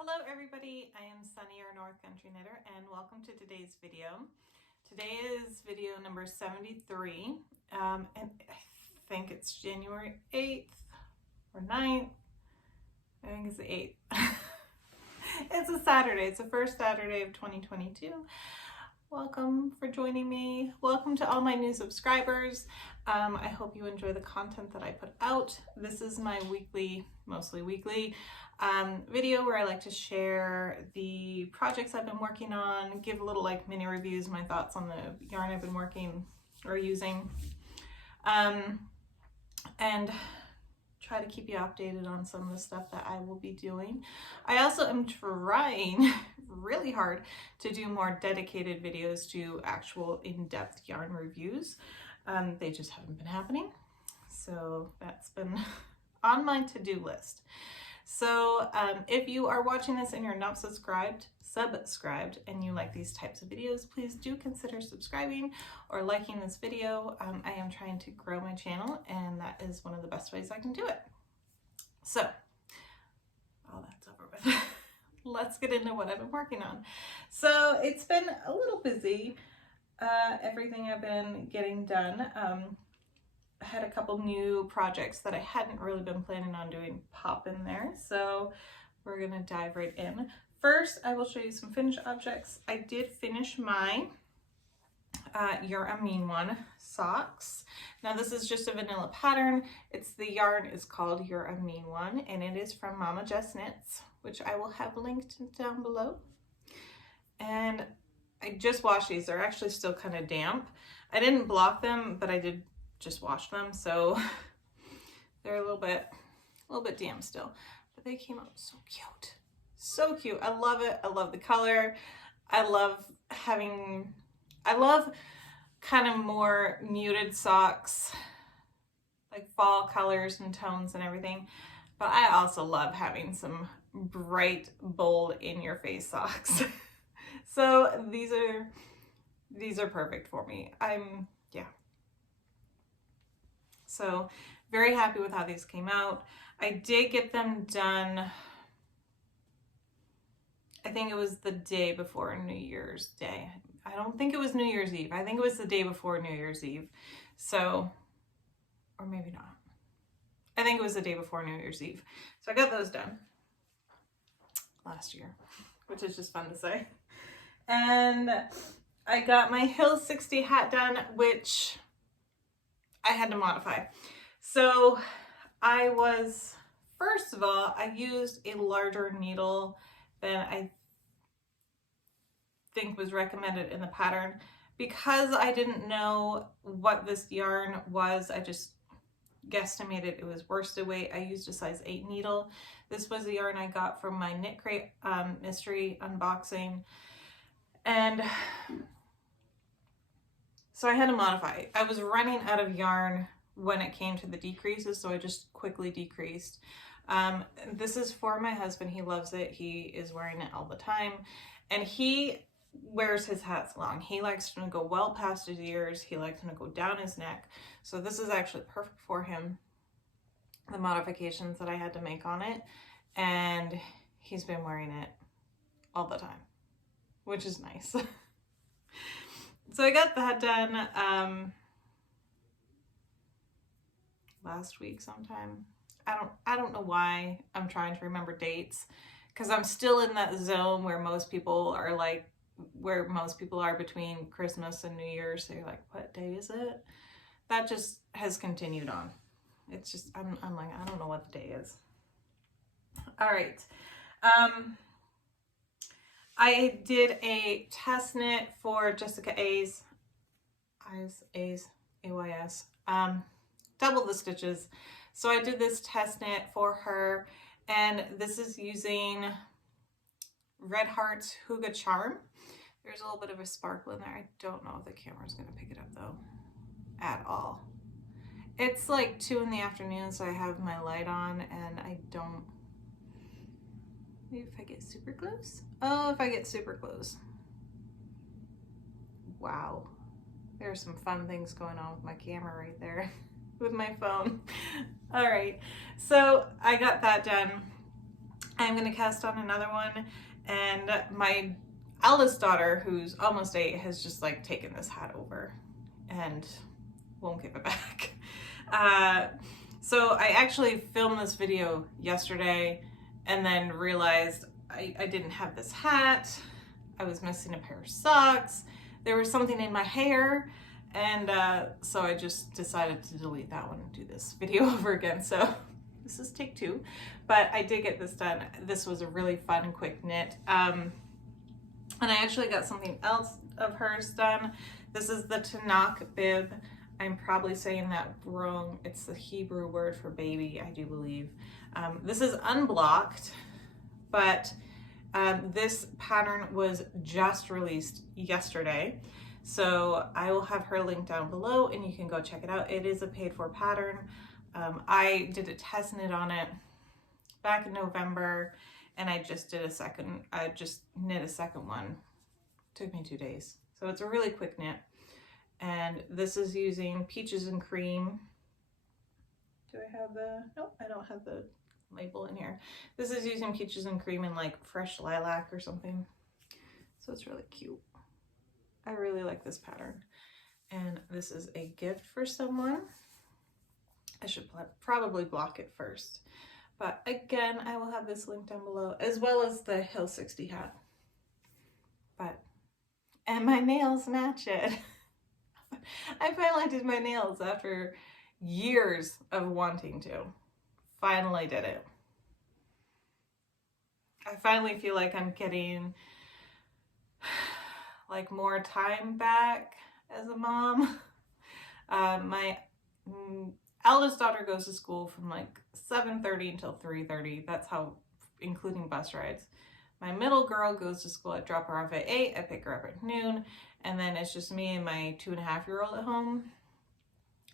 Hello everybody, I am Sunny, our North Country Knitter, and welcome to today's video. Today is video number 73, and I think it's January 8th or 9th. I think it's the 8th. It's a Saturday, it's the first Saturday of 2022. Welcome for joining me. Welcome to all my new subscribers. I hope you enjoy the content that I put out. This is my weekly, mostly weekly, video where I like to share the projects I've been working on, give a little like mini reviews, my thoughts on the yarn I've been working or using, and try to keep you updated on some of the stuff that I will be doing. I also am trying really hard to do more dedicated videos to actual in-depth yarn reviews. They just haven't been happening. So that's been on my to-do list. So if you are watching this and you're not subscribed, and you like these types of videos, please do consider subscribing or liking this video. I am trying to grow my channel, and that is one of the best ways I can do it. So, all that's over with. Let's get into what I've been working on. So it's been a little busy, everything I've been getting done. I had a couple new projects that I hadn't really been planning on doing pop in there, so we're gonna dive right in. First, I will show you some finished objects. I did finish my You're a Mean One socks. Now this is just a vanilla pattern. The yarn is called You're a Mean One, and it is from Mama Jess Knits, which I will have linked down below. And I just washed these. They're actually still kind of damp. I didn't block them, but I did just wash them, so they're a little bit damp still. But they came out so cute. So cute. I love it. I love the color. I love kind of more muted socks, like fall colors and tones and everything. But I also love having some bright, bold, in-your-face socks. So these are perfect for me. Yeah. So very happy with how these came out. I did get them done, I think it was the day before New Year's Day. I don't think it was New Year's Eve. I think it was the day before New Year's Eve. So, or maybe not. I think it was the day before New Year's Eve. So I got those done last year, which is just fun to say. And I got my Hill 60 hat done, which I had to modify. So first of all, I used a larger needle than I think was recommended in the pattern. Because I didn't know what this yarn was, I just guesstimated it was worsted weight. I used a size 8 needle. This was the yarn I got from my Knit Crate mystery unboxing. And so I had to modify. I was running out of yarn when it came to the decreases, so I just quickly decreased. This is for my husband. He loves it. He is wearing it all the time, and he wears his hats long. He likes them to go well past his ears. He likes them to go down his neck. So this is actually perfect for him, the modifications that I had to make on it, and he's been wearing it all the time, which is nice. So I got that done last week sometime. I don't know why I'm trying to remember dates, because I'm still in that zone where most people are between Christmas and New Year's. They're like, what day is it? That just has continued on. It's just, I'm like, I don't know what the day is. All right. I did a test knit for Jessica A's, A-Y-S, double the stitches. So I did this test knit for her, and this is using Red Heart's Huga Charm. There's a little bit of a sparkle in there. I don't know if the camera's gonna pick it up though, at all. It's like 2 in the afternoon, so I have my light on, and I don't, maybe if I get super close? Oh, if I get super close. Wow. There's some fun things going on with my camera right there, with my phone. All right, so I got that done. I'm gonna cast on another one, and my eldest daughter, who's almost 8, has just like taken this hat over and won't give it back. So I actually filmed this video yesterday and then realized I didn't have this hat. I was missing a pair of socks. There was something in my hair. And so I just decided to delete that one and do this video over again. So this is take 2, but I did get this done. This was a really fun and quick knit. And I actually got something else of hers done. This is the Tanak Bib. I'm probably saying that wrong. It's the Hebrew word for baby, I do believe. This is unblocked, but this pattern was just released yesterday. So I will have her link down below and you can go check it out. It is a paid for pattern. I did a test knit on it back in November, and I just knit a second one. Took me 2 days. So it's a really quick knit. And this is using Peaches and Cream. Do I have the, nope, I don't have the label in here. This is using Peaches and Cream and like fresh lilac or something. So it's really cute. I really like this pattern. And this is a gift for someone. I should probably block it first. But again, I will have this link down below, as well as the Hill 60 hat. And my nails match it. I finally did my nails after years of wanting to. Finally did it. I finally feel like I'm getting like more time back as a mom. My eldest daughter goes to school from like 7:30 until 3:30. That's how, including bus rides. My middle girl goes to school. I drop her off at 8, I pick her up at noon, and then it's just me and my 2.5-year-old at home.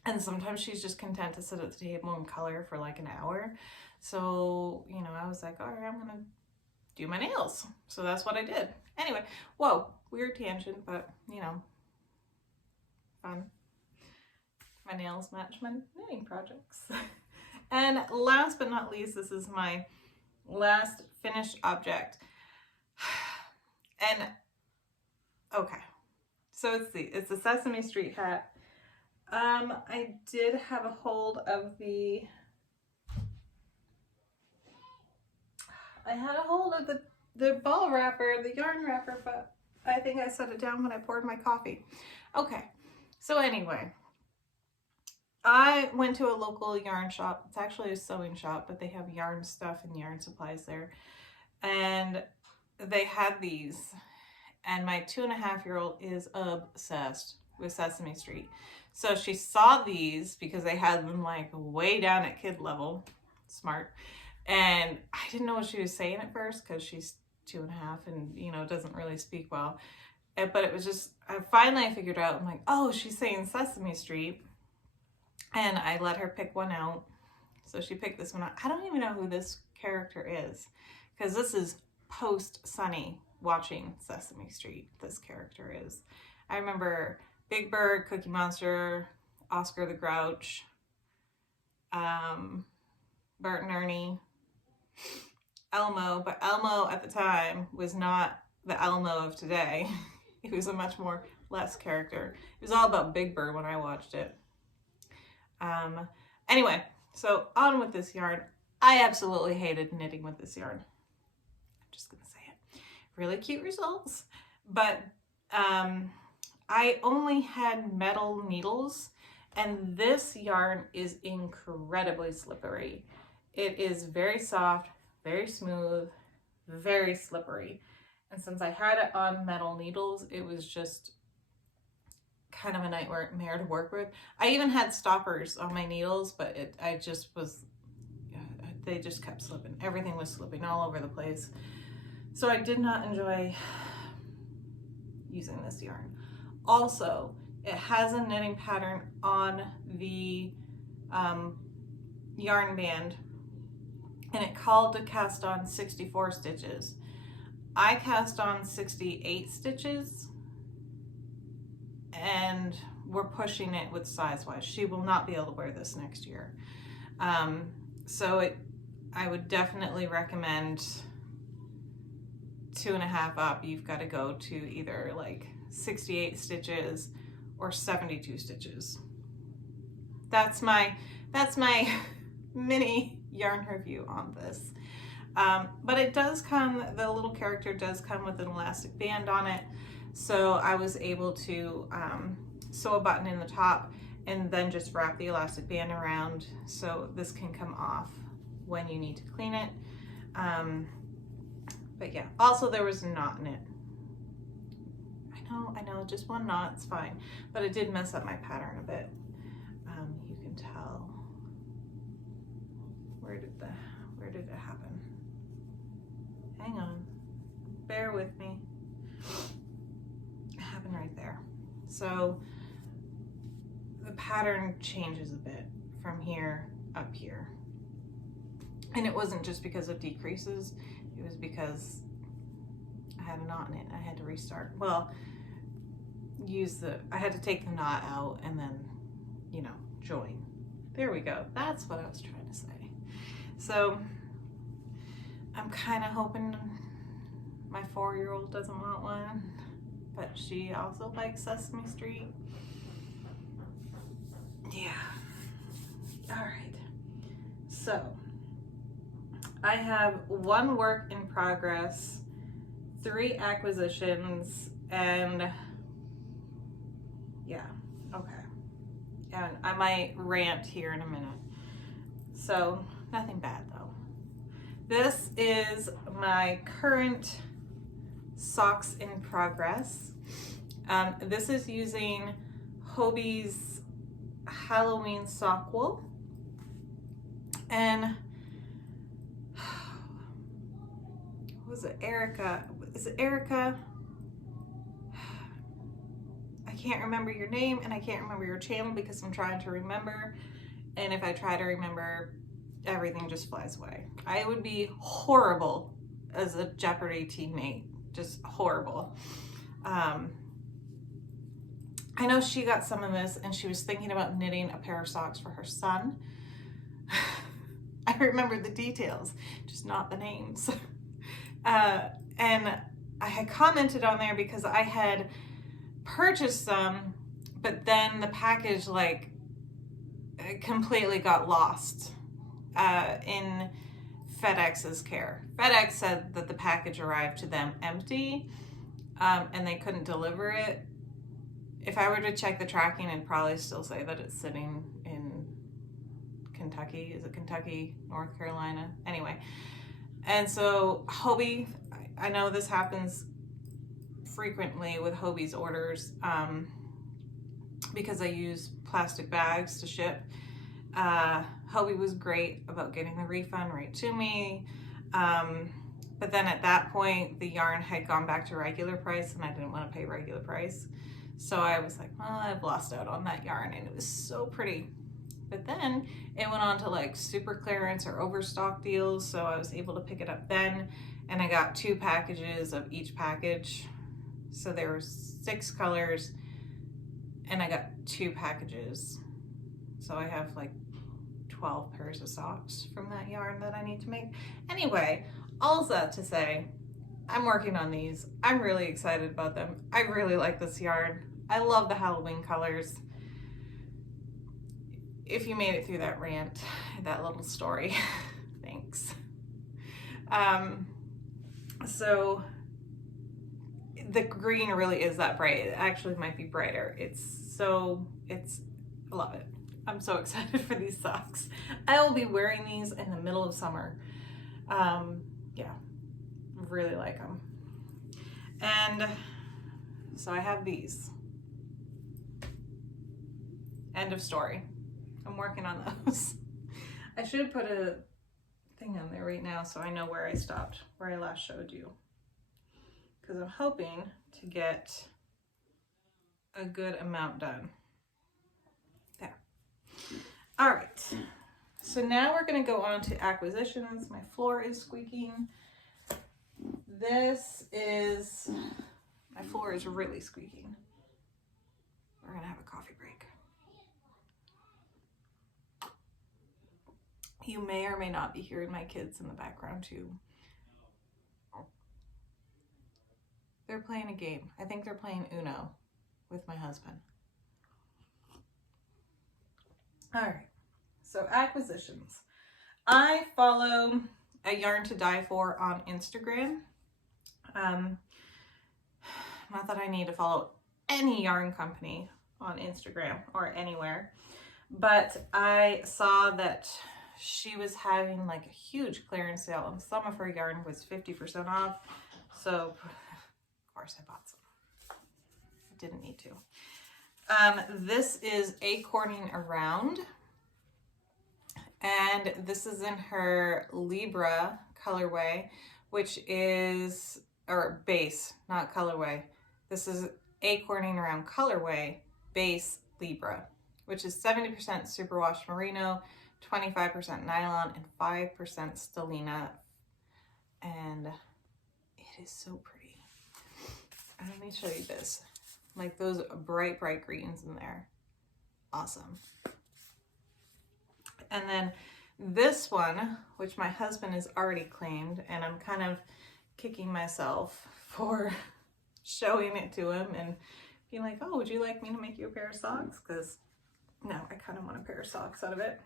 And sometimes she's just content to sit at the table and color for like an hour. So, you know, I was like, all right, I'm gonna do my nails. So that's what I did. Anyway, whoa, weird tangent, but you know, fun. My nails match my knitting projects. And last but not least, this is my last finished object. And okay, so it's the Sesame Street hat. I did have a hold of the ball wrapper, the yarn wrapper, but I think I set it down when I poured my coffee. Okay, so anyway, I went to a local yarn shop. It's actually a sewing shop, but they have yarn stuff and yarn supplies there. And they had these, and my 2.5-year-old is obsessed with Sesame Street. So she saw these because they had them like way down at kid level. Smart. And I didn't know what she was saying at first because she's 2.5 and, you know, doesn't really speak well. But it was just, finally I figured out, I'm like, oh, she's saying Sesame Street. And I let her pick one out. So she picked this one out. I don't even know who this character is, because this is post-Sunny watching Sesame Street, this character is. I remember Big Bird, Cookie Monster, Oscar the Grouch, Bert and Ernie, Elmo, but Elmo at the time was not the Elmo of today. He was a much more less character. It was all about Big Bird when I watched it. Anyway, so on with this yarn. I absolutely hated knitting with this yarn. I'm just gonna say it. Really cute results, but I only had metal needles, and this yarn is incredibly slippery. It is very soft, very smooth, very slippery. And since I had it on metal needles, it was just kind of a nightmare to work with. I even had stoppers on my needles, but they just kept slipping. Everything was slipping all over the place. So I did not enjoy using this yarn. Also, it has a knitting pattern on the yarn band, and it called to cast on 64 stitches. I cast on 68 stitches, and we're pushing it with size-wise. She will not be able to wear this next year. So I would definitely recommend 2.5 up. You've got to go to either like 68 stitches or 72 stitches. That's my mini yarn review on this. But it does come, the little character does come with an elastic band on it. So I was able to sew a button in the top and then just wrap the elastic band around so this can come off when you need to clean it. But yeah, also there was a knot in it. I know, just one knot, it's fine. But it did mess up my pattern a bit. You can tell. Where did it happen? Hang on, bear with me. It happened right there. So the pattern changes a bit from here up here. And it wasn't just because of decreases, it was because I had a knot in it. I had to restart. Well, I had to take the knot out and then, you know, join. There we go. That's what I was trying to say. So I'm kind of hoping my 4-year-old doesn't want one, but she also likes Sesame Street. Yeah. All right. So I have 1 work in progress, 3 acquisitions, and yeah, okay. And I might rant here in a minute. So nothing bad though. This is my current socks in progress. This is using Hobie's Halloween sock wool. And was it Erica? Is it Erica? I can't remember your name and I can't remember your channel because I'm trying to remember. And if I try to remember, everything just flies away. I would be horrible as a Jeopardy teammate, just horrible. I know she got some of this and she was thinking about knitting a pair of socks for her son. I remember the details, just not the names. And I had commented on there because I had purchased some, but then the package like completely got lost in FedEx's care. FedEx said that the package arrived to them empty and they couldn't deliver it. If I were to check the tracking, it'd probably still say that it's sitting in Kentucky. Is it Kentucky, North Carolina? Anyway, and so Hobie, I know this happens frequently with Hobie's orders because I use plastic bags to ship. Hobie was great about getting the refund right to me. But then at that point, the yarn had gone back to regular price and I didn't want to pay regular price. So I was like, well, I've lost out on that yarn and it was so pretty. But then it went on to like super clearance or overstock deals. So I was able to pick it up then and I got 2 packages of each package. So there were 6 colors and I got 2 packages. So I have like 12 pairs of socks from that yarn that I need to make. Anyway, all that to say, I'm working on these. I'm really excited about them. I really like this yarn. I love the Halloween colors. If you made it through that rant, that little story, thanks. So the green really is that bright. It actually might be brighter. I love it. I'm so excited for these socks. I will be wearing these in the middle of summer. Yeah, really like them. And so I have these. End of story. I'm working on those. I should put a thing on there right now so I know where I stopped, where I last showed you. Because I'm hoping to get a good amount done. There. All right. So now we're going to go on to acquisitions. My floor is squeaking. My floor is really squeaking. We're going to have a coffee break. You may or may not be hearing my kids in the background too. They're playing a game. I think they're playing Uno with my husband. All right, so acquisitions. I follow A Yarn to Die For on Instagram. Not that I need to follow any yarn company on Instagram or anywhere, but I saw that she was having like a huge clearance sale and some of her yarn was 50% off. So of course I bought some. I didn't need to. This is Acorning Around, and this is in her Libra colorway, which is, or base, not colorway. This is Acorning Around colorway, base Libra, which is 70% superwash merino, 25% nylon, and 5% stellina. And it is so pretty. And let me show you this. Like those bright, bright greens in there. Awesome. And then this one, which my husband has already claimed, and I'm kind of kicking myself for showing it to him and being like, oh, would you like me to make you a pair of socks? Because no, I kind of want a pair of socks out of it.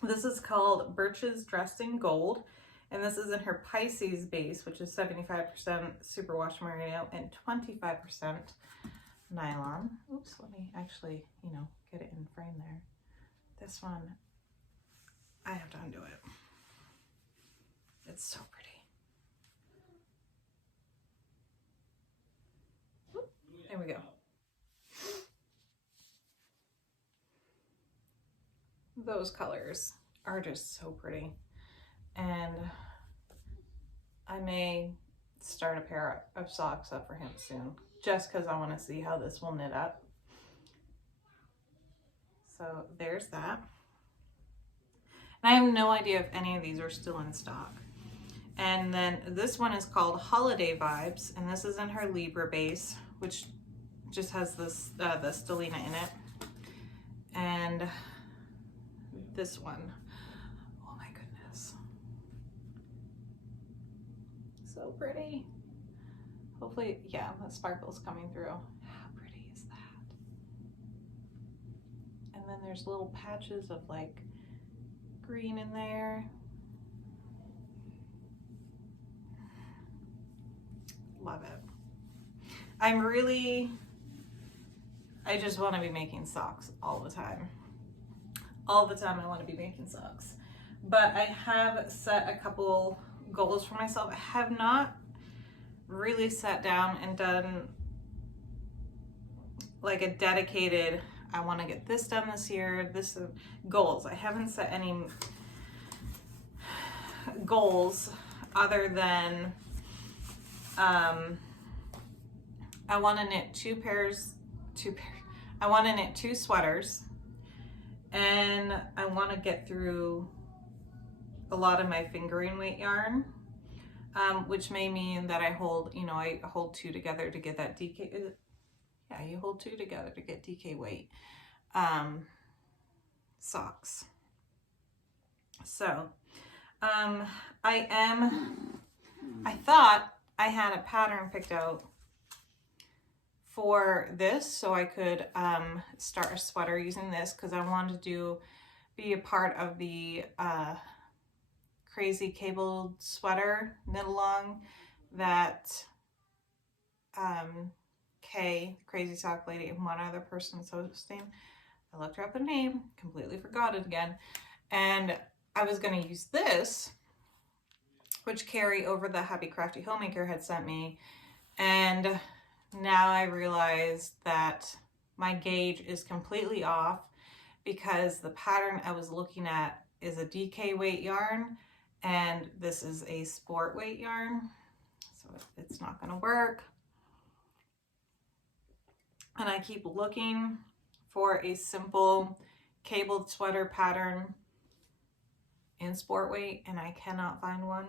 This is called Birches Dressed in Gold. And this is in her Pisces base, which is 75% superwash merino and 25% nylon. Oops, let me actually, get it in frame there. This one, I have to undo it. It's so pretty. Whoop, there we go. Those colors are just so pretty. And I may start a pair of socks up for him soon, just because I want to see how this will knit up. So there's that. And I have no idea if any of these are still in stock. And then this one is called Holiday Vibes, and this is in her Libra base, which just has this the stellina in it. And this one, oh my goodness, so pretty. Hopefully, yeah, the sparkle's coming through. How pretty is that? And then there's little patches of like green in there. Love it. I just want to be making socks all the time. All the time I want to be making socks. But I have set a couple goals for myself. I have not really sat down and done like a dedicated, I want to get this done this year, this is goals. I haven't set any goals other than I want to knit I want to knit 2 sweaters, and I want to get through a lot of my fingering weight yarn, which may mean that I hold 2 together to get that DK. Yeah, you hold 2 together to get DK weight socks. So I thought I had a pattern picked out for this, so I could start a sweater using this, because I wanted to be a part of the crazy cabled sweater knit along that Kay, Crazy Sock Lady, and one other person is hosting. I looked her up a name, completely forgot it again, and I was going to use this, which Carrie over the Happy Crafty Homemaker had sent me, and now I realize that my gauge is completely off, because the pattern I was looking at is a DK weight yarn, and this is a sport weight yarn, so it's not going to work. And I keep looking for a simple cabled sweater pattern in sport weight, and I cannot find one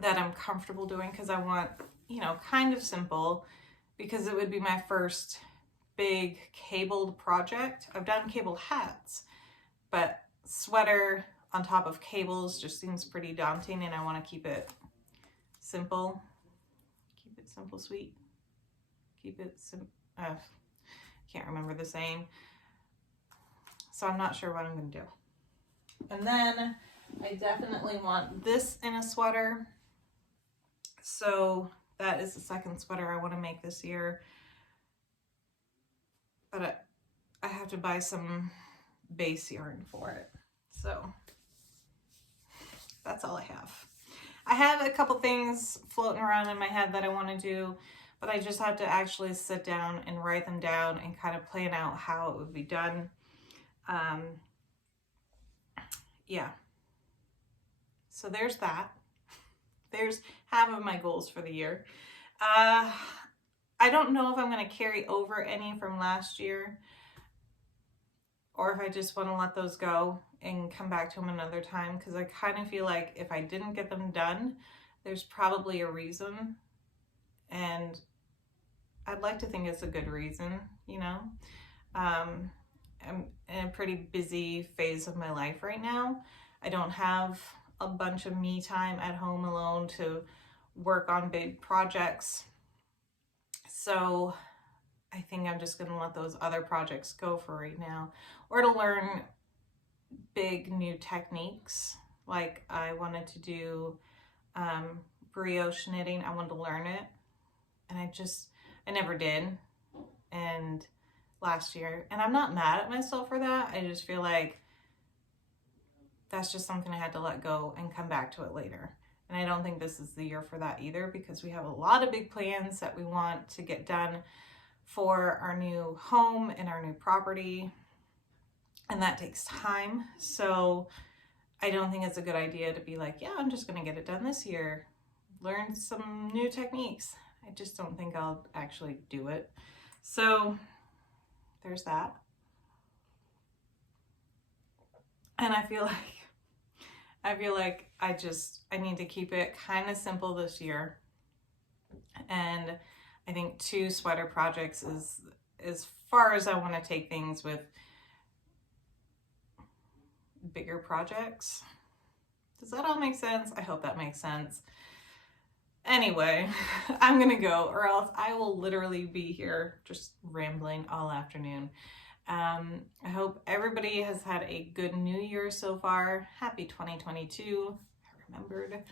that I'm comfortable doing, because I want, kind of simple, because it would be my first big cabled project. I've done cabled hats, but sweater on top of cables just seems pretty daunting, and I want to keep it simple. Keep it simple, sweet. Keep it can't remember the saying. So I'm not sure what I'm going to do. And then I definitely want this in a sweater. So that is the second sweater I want to make this year. But I have to buy some base yarn for it. So that's all I have. I have a couple things floating around in my head that I want to do, but I just have to actually sit down and write them down and kind of plan out how it would be done. Yeah. So there's that. There's half of my goals for the year. I don't know if I'm going to carry over any from last year, or if I just want to let those go and come back to them another time, because I kind of feel like if I didn't get them done, there's probably a reason, and I'd like to think it's a good reason, you know. I'm in a pretty busy phase of my life right now. I don't have a bunch of me time at home alone to work on big projects. So I think I'm just going to let those other projects go for right now, or to learn big new techniques. Like I wanted to do brioche knitting. I wanted to learn it, and I never did. And last year, and I'm not mad at myself for that. I just feel like that's just something I had to let go and come back to it later. And I don't think this is the year for that either, because we have a lot of big plans that we want to get done for our new home and our new property, and that takes time. So I don't think it's a good idea to be like, yeah, I'm just going to get it done this year, learn some new techniques. I just don't think I'll actually do it. So there's that. And I feel like I need to keep it kind of simple this year. And I think 2 sweater projects is as far as I want to take things with bigger projects. Does that all make sense? I hope that makes sense. Anyway, I'm gonna go, or else I will literally be here just rambling all afternoon. I hope everybody has had a good new year so far. Happy 2022. I remembered.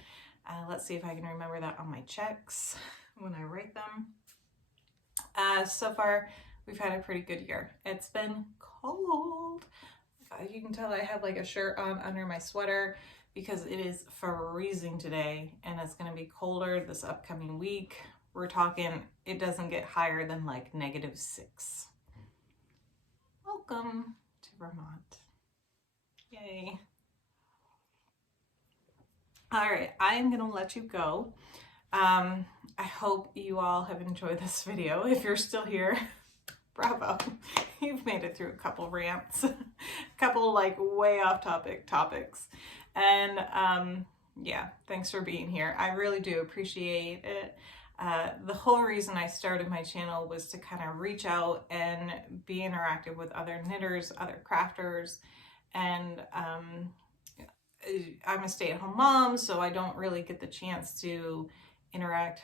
Let's see if I can remember that on my checks when I write them. So far, we've had a pretty good year. It's been cold. You can tell I have like a shirt on under my sweater because it is freezing today, and it's going to be colder this upcoming week. We're talking, it doesn't get higher than like -6. Welcome to Vermont. Yay. All right, I am going to let you go. I hope you all have enjoyed this video. If you're still here, bravo. You've made it through a couple rants, a couple like way off topics. And yeah, thanks for being here. I really do appreciate it. The whole reason I started my channel was to kind of reach out and be interactive with other knitters, other crafters, and I'm a stay-at-home mom, so I don't really get the chance to interact,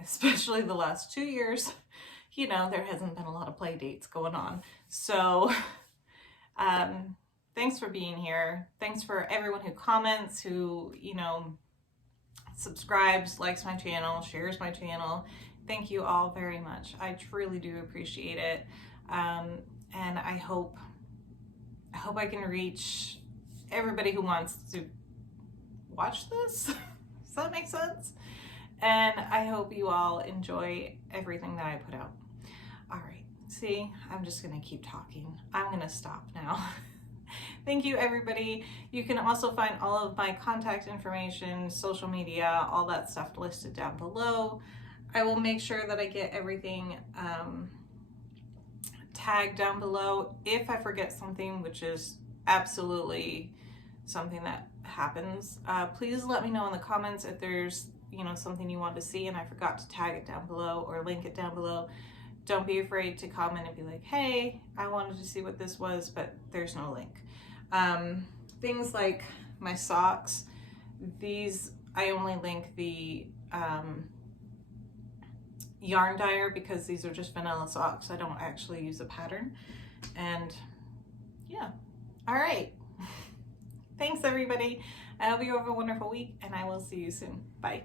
especially the last 2 years. You know, there hasn't been a lot of play dates going on. So thanks for being here. Thanks for everyone who comments, who, you know, subscribes, likes my channel, shares my channel. Thank you all very much. I truly do appreciate it. And I hope I can reach everybody who wants to watch this. Does that make sense? And I hope you all enjoy everything that I put out. All right, see, I'm just gonna keep talking. I'm gonna stop now. Thank you, everybody. You can also find all of my contact information, social media, all that stuff listed down below. I will make sure that I get everything tagged down below. If I forget something, which is absolutely something that happens, please let me know in the comments if there's, you know, something you want to see and I forgot to tag it down below or link it down below. Don't be afraid to comment and be like, hey, I wanted to see what this was, but there's no link. things like my socks, these, I only link the yarn dyer because these are just vanilla socks. I don't actually use a pattern. And yeah, all right. Thanks everybody. I hope you have a wonderful week and I will see you soon. Bye.